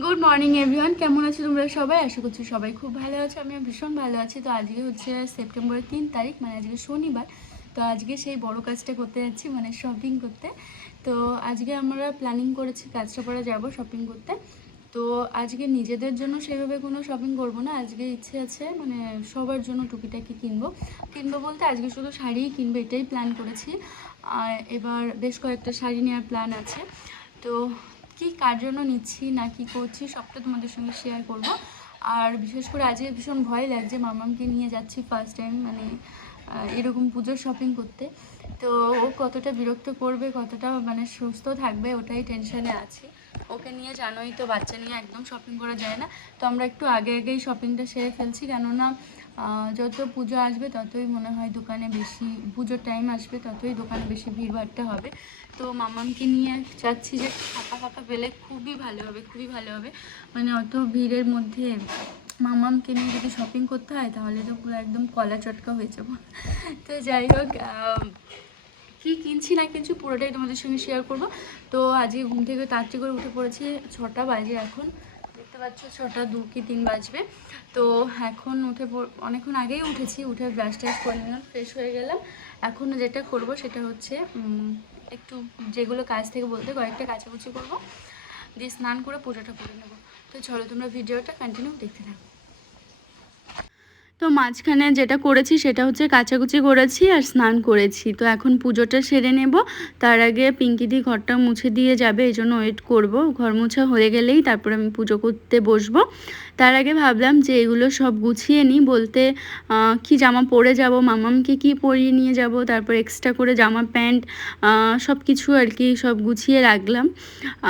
Good morning everyone, কেমন আছো তোমরা সবাই? আশা করছি সবাই খুব ভালো আছো। আমিও ভীষণ ভালো আছি। তো আজকে হচ্ছে সেপ্টেম্বরের 3 তারিখ, মানে আজকে শনিবার। তো আজকে সেই বড় কাজটা করতে যাচ্ছি, মানে শপিং করতে। তো আজকে আমরা প্ল্যানিং করেছি কাঁচরাপাড়া যাব শপিং করতে। তো আজকে নিজেদের জন্য সেভাবে কোনো শপিং করব না, আজকে ইচ্ছে আছে মানে সবার জন্য টুকিটাকি কিনবো। কিনবো বলতে আজকে শুধু শাড়িই কিনবো, এটাই প্ল্যান করেছি। আর এবার বেশ কয়েকটা শাড়ি নেওয়ার প্ল্যান আছে। তো কি কার জন্য নিচ্ছি না কি করছি সবটা তোমাদের সঙ্গে শেয়ার করব। আর বিশেষ করে আজকে ভীষণ ভয় লাগছে, মামামকে নিয়ে যাচ্ছি ফার্স্ট টাইম, মানে এরকম পুজোর শপিং করতে। তো ও কতটা বিরক্ত করবে, কতটা মানে সুস্থ থাকবে, ওটাই টেনশনে আছি। ওকে নিয়ে জানোই তো, বাচ্চা নিয়ে একদম শপিং করা যায় না। তো আমরা একটু আগে আগেই শপিংটা সেরে ফেলছি, কেননা যত পুজো আসবে ততই মনে হয় দোকানে বেশি, পুজোর টাইম আসবে ততই দোকানে বেশি ভিড়ভাট্টা হবে। তো মামামকে নিয়ে চাচ্ছি যে ফাঁকা ফাঁকা পেলে খুবই ভালো হবে, খুবই ভালো হবে। মানে অত ভিড়ের মধ্যে মামামকে নিয়ে যদি শপিং করতে হয় তাহলে তো পুরো একদম কলা চটকা হয়ে যাবো। তো যাই হোক, কী কিনছি না কিনছি পুরোটাই তোমাদের সঙ্গে শেয়ার করব। তো আজকে ঘুম থেকে তাড়াতাড়ি করে উঠে পড়েছি, 6টা বাজে এখন, দেখতে পাচ্ছ 6টা 2 কি 3 বাজবে। তো এখন অনেকক্ষণ আগেই উঠেছি, উঠে ব্রাশ ট্রাশ করে নিলাম, ফ্রেশ হয়ে গেলাম। এখন যেটা করব সেটা হচ্ছে একটু যেগুলো কাজ থেকে বলতে কয়েকটা কাচাকুচি করবো, দিয়ে স্নান করে পুজোটা করে নেবো। তো চলো তোমরা ভিডিওটা কন্টিনিউ দেখতে থাকো। তো মাঝখানে যেটা করেছি সেটা হচ্ছে কাচাকুচি করেছি আর স্নান করেছি। তো এখন পুজোটা সেরে নেব। তার আগে পিঙ্কিদি ঘরটা মুছে দিয়ে যাবে, এই জন্য ওয়েট করবো। ঘর মোছা হয়ে গেলেই তারপর আমি পুজো করতে বসবো। তার আগে ভাবলাম যে এগুলো সব গুছিয়ে নিই, বলতে কি জামা পরে যাব, মামামকে কি পরিয়ে নিয়ে যাব, তারপর এক্সট্রা করে জামা প্যান্ট সব কিছু আর কি সব গুছিয়ে রাখলাম।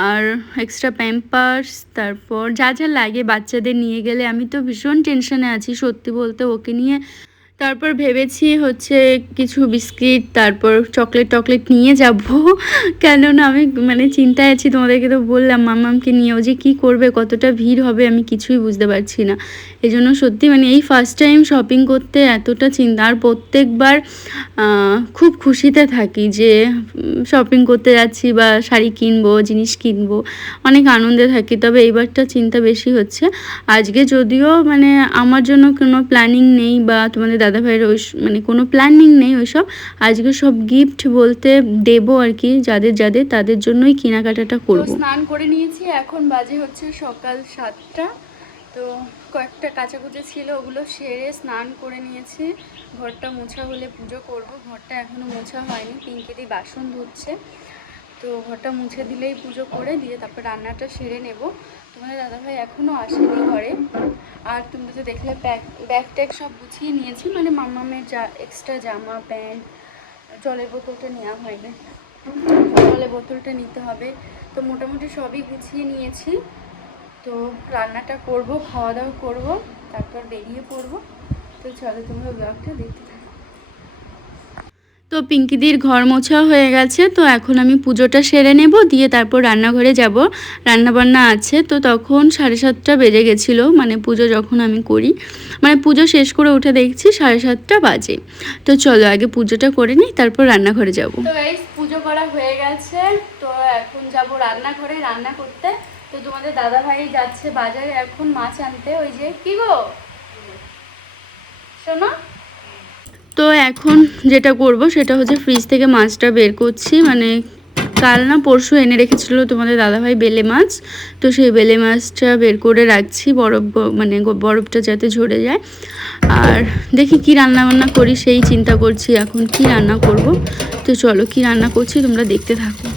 আর এক্সট্রা প্যাম্পার্স, তারপর যা যা লাগে বাচ্চাদের নিয়ে গেলে। আমি তো ভীষণ টেনশনে আছি সত্যি বলতে ওকে নিয়ে। তারপর ভেবেছি হচ্ছে কিছু বিস্কিট, তারপর চকলেট টকলেট নিয়ে যাব। কেননা আমি মানে চিন্তায় আছি, তোমাদেরকে তো বললাম মামামকে নিয়েও যে কী করবে, কতটা ভিড় হবে আমি কিছুই বুঝতে পারছি না। এই জন্য সত্যি মানে এই ফার্স্ট টাইম শপিং করতে এতটা চিন্তা। আর প্রত্যেকবার খুব খুশিতে থাকি যে শপিং করতে যাচ্ছি বা শাড়ি কিনবো, জিনিস কিনবো, অনেক আনন্দে থাকি। তবে এইবারটা চিন্তা বেশি হচ্ছে। আজকে যদিও মানে আমার জন্য কোনো প্ল্যানিং নেই, বা তোমাদের দাদাভাইয়ের ওই মানে কোনো প্ল্যানিং নেই ওইসব। আজকে সব গিফট বলতে দেবো আর কি, যাদের যাদের তাদের জন্যই কেনাকাটাটা করব। স্নান করে নিয়েছি, এখন বাজে হচ্ছে সকাল 7টা। তো কয়েকটা কাচাকুচি ছিল, ওগুলো সেরে স্নান করে নিয়েছি। ঘরটা মোছা হলে পুজো করব। ঘরটা এখনও মোছা হয়নি, পিঙ্কিদি বাসন ধুচ্ছে। তো ঘরটা মুছে দিলেই পুজো করে দিয়ে তারপর রান্নাটা সেরে নেব। তোমাদের দাদাভাই এখনও আসেনি ঘরে। আর তোমরা তো দেখলে ব্যাগ ট্যাগ সব গুছিয়ে নিয়েছি, মানে মামামের যা এক্সট্রা জামা প্যান্ট, জলের বোতলটা নেওয়া হয়নি, জলের বোতলটা নিতে হবে। তো মোটামুটি সবই গুছিয়ে নিয়েছি। তো রান্নাটা করব, খাওয়া দাওয়া করব, তারপর বেরিয়ে পড়বো। তো চলো তোমরা ব্লগটা দেখতে থাকো। তো পিঙ্কিদির ঘর মোছা হয়ে গেছে, তো এখন আমি পুজোটা সেরে নেব, দিয়ে তারপর রান্নাঘরে যাব। রান্নাবান্না আছে। তো তখন 7:30 বেজে গেছিলো, মানে পুজো যখন আমি করি, মানে পুজো শেষ করে উঠে দেখছি 7:30 বাজে। তো চলো আগে পুজোটা করে নিই, তারপর রান্নাঘরে যাব। তো গাইস পুজো করা হয়ে গেছে। তো এখন যাব রান্নাঘরে রান্না করতে। তো তোমাদের দাদাভাই যাচ্ছে বাজারে এখন মাছ আনতে। ওই যে কি গো শোনো। তো এখন যেটা করব সেটা হচ্ছে ফ্রিজ থেকে মাছটা বের করছি, মানে কাল না পরশু এনে রেখেছিল তোমাদের দাদাভাই বেলে মাছ। তো সেই বেলে মাছটা বের করে রাখছি, বরফ মানে বরফটা যাতে ঝরে যায়। আর দেখি কি রান্না বান্না করি, সেই চিন্তা করছি এখন কি রান্না করব। তো চলো কি রান্না করছি তোমরা দেখতে থাকো।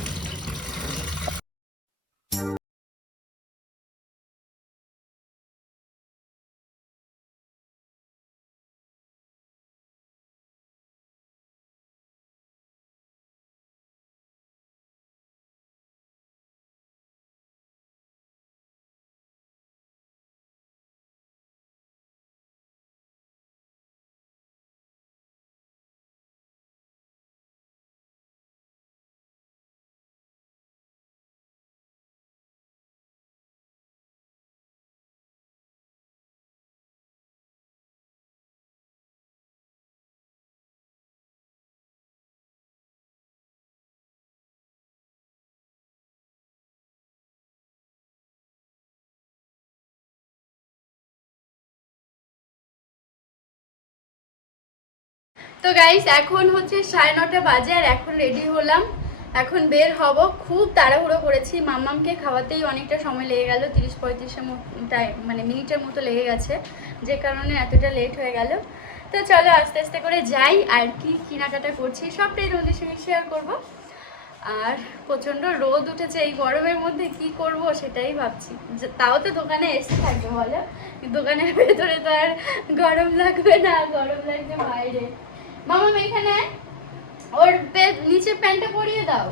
তো গাইস এখন হচ্ছে 9:30 বাজে আর এখন রেডি হলাম, এখন বের হব। খুব তাড়াহুড়ো করেছি, মাম্মামকে খাওয়াতেই অনেকটা সময় লেগে গেল, 30-35 মানে মিনিটের মতো লেগে গেছে, যে কারণে এতটা লেট হয়ে গেল। তো চলো আস্তে আস্তে করে যাই, আর কি কেনাকাটা করছি সবটাই তোমাদের সঙ্গে শেয়ার করব। আর প্রচণ্ড রোদ উঠেছে, এই গরমের মধ্যে কি করব সেটাই ভাবছি। তাও তো দোকানে এসে থাকবে বলো, দোকানের ভেতরে তো আর গরম লাগবে না, গরম লাগবে বাইরে। মামা এখানে ওর নিচে প্যান্টটা পরিয়ে দাও,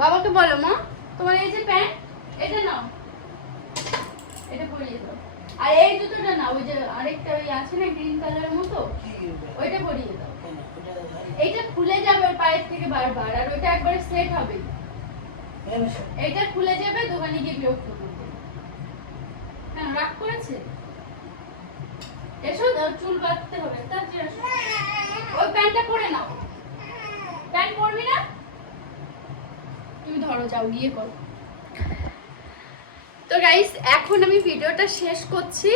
বাবাকে বলো মা তোমার এই যে প্যান্ট এটা নাও, এটা পরিয়ে দাও। আর এই জুতোটা না, ওই যে আরেকটা ওই আছে না গ্রিন কালারের মতো, ওইটা পরিয়ে দাও। এইটা খুলে যাবে ওর পায়ের থেকে বারবার, আর ওইটা একবারে সেট হবে। এইটা খুলে যাবে, দোকানে গিয়ে বিরক্ত করবে। কেন রাগ করেছে? এসো চুল বাঁধতে হবে, তার ওই প্যান্টটা পরে নাও। প্যান্ট পরবি না? তুমি ধরো, যাও গিয়ে করো। তো গাইস এখন আমি ভিডিওটা শেষ করছি।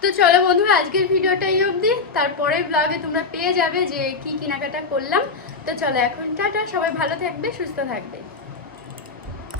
তো চলো বন্ধুরা, আজকের ভিডিওটা এই অবধি, তারপরে ব্লগে তোমরা পেয়ে যাবে যে কি কেনাকাটা করলাম। তো চলো এখন টাটা, সবাই ভালো থাকবে, সুস্থ থাকবে।